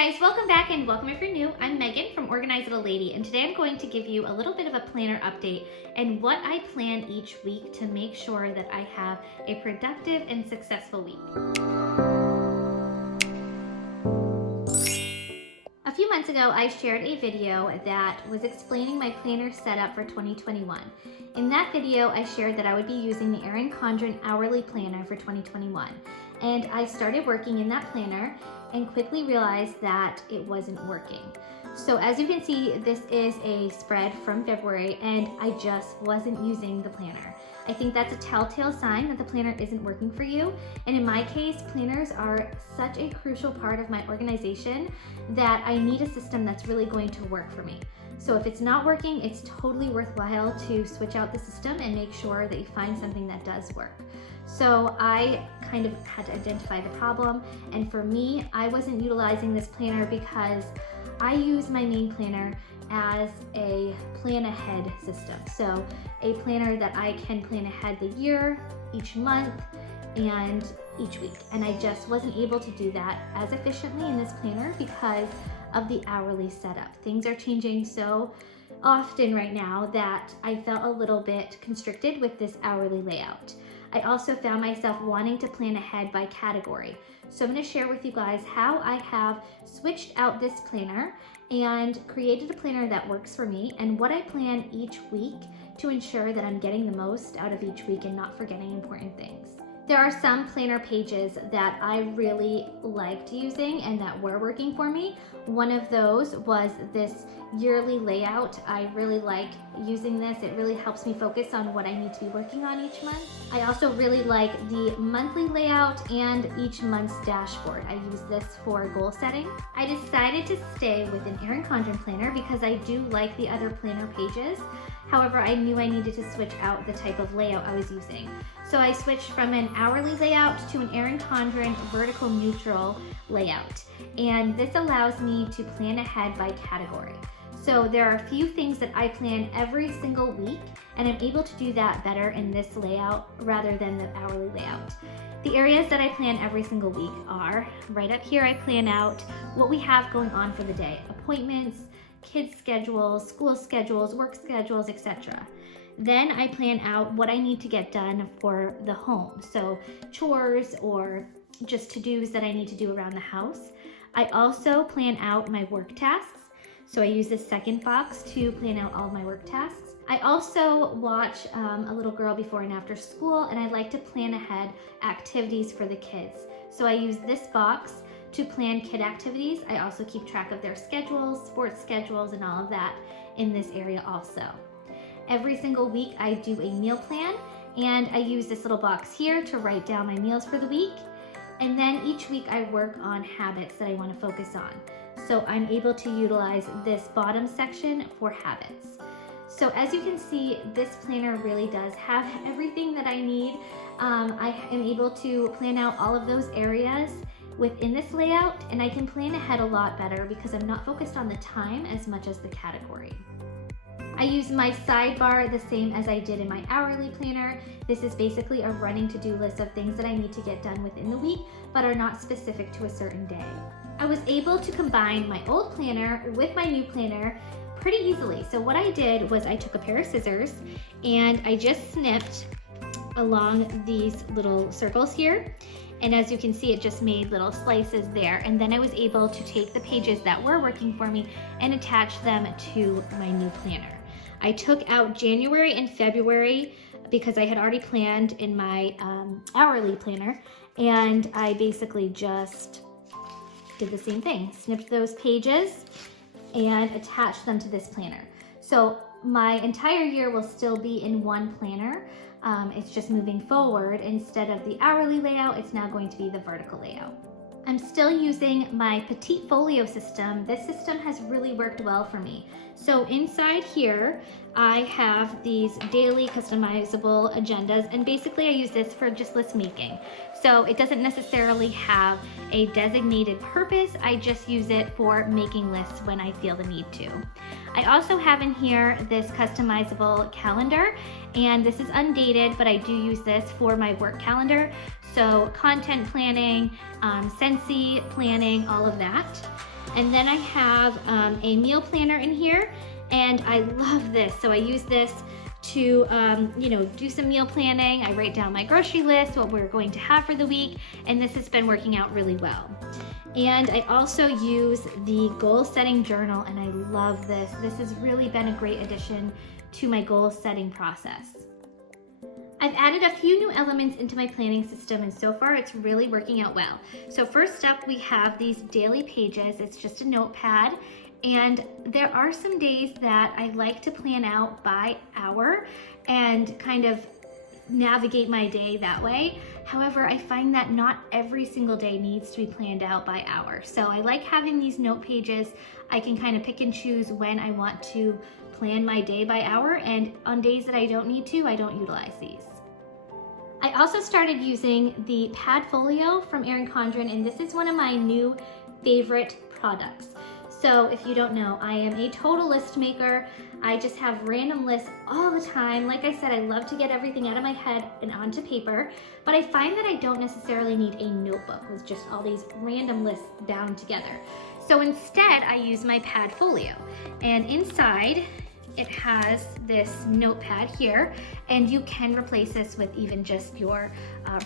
Hi guys, welcome back and welcome if you're new. I'm Megan from OrganizedLittleLady, and today I'm going to give you a little bit of a planner update and what I plan each week to make sure that I have a productive and successful week. A few months ago, I shared a video that was explaining my planner setup for 2021. In that video, I shared that I would be using the Erin Condren hourly planner for 2021. And I started working in that planner and quickly realized that it wasn't working. So as you can see, this is a spread from February and I just wasn't using the planner. I think that's a telltale sign that the planner isn't working for you. And in my case, planners are such a crucial part of my organization that I need a system that's really going to work for me. So if it's not working, it's totally worthwhile to switch out the system and make sure that you find something that does work. So I kind of had to identify the problem, and for me, I wasn't utilizing this planner because I use my main planner as a plan ahead system. So a planner that I can plan ahead the year, each month, and each week. And I just wasn't able to do that as efficiently in this planner because of the hourly setup. Things are changing so often right now that I felt a little bit constricted with this hourly layout. I also found myself wanting to plan ahead by category. So I'm going to share with you guys how I have switched out this planner and created a planner that works for me and what I plan each week to ensure that I'm getting the most out of each week and not forgetting important things. There are some planner pages that I really liked using and that were working for me. One of those was this yearly layout. I really like using this. It really helps me focus on what I need to be working on each month. I also really like the monthly layout and each month's dashboard. I use this for goal setting. I decided to stay with an Erin Condren planner because I do like the other planner pages. However, I knew I needed to switch out the type of layout I was using. So I switched from an hourly layout to an Erin Condren vertical neutral layout. And this allows me to plan ahead by category. So there are a few things that I plan every single week, and I'm able to do that better in this layout rather than the hourly layout. The areas that I plan every single week are, right up here I plan out what we have going on for the day, appointments, kids' schedules, school schedules, work schedules, etc. Then I plan out what I need to get done for the home, so chores or just to-dos that I need to do around the house. I also plan out my work tasks, so I use this second box to plan out all of my work tasks. I also watch a little girl before and after school, and I like to plan ahead activities for the kids. So I use this box to plan kid activities. I also keep track of their schedules, sports schedules, and all of that in this area also. Every single week I do a meal plan, and I use this little box here to write down my meals for the week. And then each week I work on habits that I want to focus on. So I'm able to utilize this bottom section for habits. So as you can see, this planner really does have everything that I need. I am able to plan out all of those areas within this layout, and I can plan ahead a lot better because I'm not focused on the time as much as the category. I use my sidebar the same as I did in my hourly planner. This is basically a running to-do list of things that I need to get done within the week, but are not specific to a certain day. I was able to combine my old planner with my new planner pretty easily. So what I did was I took a pair of scissors and I just snipped along these little circles here. And as you can see, it just made little slices there. And then I was able to take the pages that were working for me and attach them to my new planner. I took out January and February because I had already planned in my hourly planner, and I basically just did the same thing. Snipped those pages and attached them to this planner. So my entire year will still be in one planner. It's just moving forward. Instead of the hourly layout, it's now going to be the vertical layout. I'm still using my Petite Folio system. This system has really worked well for me. So inside here, I have these daily customizable agendas, and basically I use this for just list making. So it doesn't necessarily have a designated purpose, I just use it for making lists when I feel the need to. I also have in here this customizable calendar, and this is undated, but I do use this for my work calendar. So content planning, Scentsy planning, all of that. And then I have a meal planner in here, and I love this. So I use this to do some meal planning. I write down my grocery list, what we're going to have for the week, and this has been working out really well. And I also use the goal setting journal, and I love this. This has really been a great addition to my goal setting process. I've added a few new elements into my planning system, and so far it's really working out well. So first up, we have these daily pages. It's just a notepad, and there are some days that I like to plan out by hour and kind of navigate my day that way. However, I find that not every single day needs to be planned out by hour. So I like having these note pages. I can kind of pick and choose when I want to plan my day by hour, and on days that I don't need to, I don't utilize these. I also started using the Padfolio from Erin Condren, and this is one of my new favorite products. So if you don't know, I am a total list maker. I just have random lists all the time. Like I said, I love to get everything out of my head and onto paper, but I find that I don't necessarily need a notebook with just all these random lists bound together. So instead, I use my Padfolio, and inside it has this notepad here, and you can replace this with even just your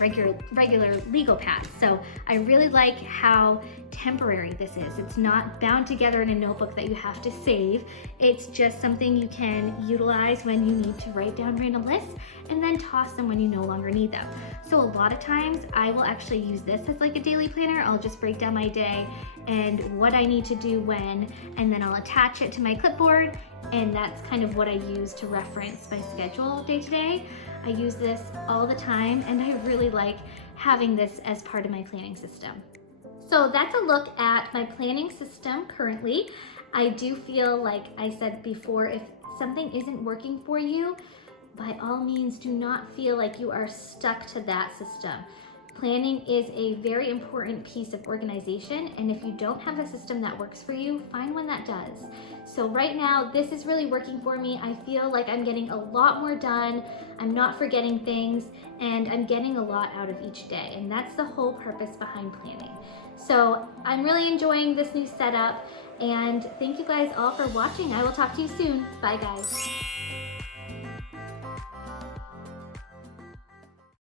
regular legal pads. So I really like how temporary this is. It's not bound together in a notebook that you have to save. It's just something you can utilize when you need to write down random lists and then toss them when you no longer need them. So a lot of times I will actually use this as like a daily planner. I'll just break down my day and what I need to do when, and then I'll attach it to my clipboard, and that's kind of what I use to reference my schedule day to day. I use this all the time, and I really like having this as part of my planning system. So that's a look at my planning system currently. I do feel, like I said before, if something isn't working for you, by all means do not feel like you are stuck to that system. Planning is a very important piece of organization, and if you don't have a system that works for you, find one that does. So right now, this is really working for me. I feel like I'm getting a lot more done, I'm not forgetting things, and I'm getting a lot out of each day, and that's the whole purpose behind planning. So I'm really enjoying this new setup, and thank you guys all for watching. I will talk to you soon. Bye guys.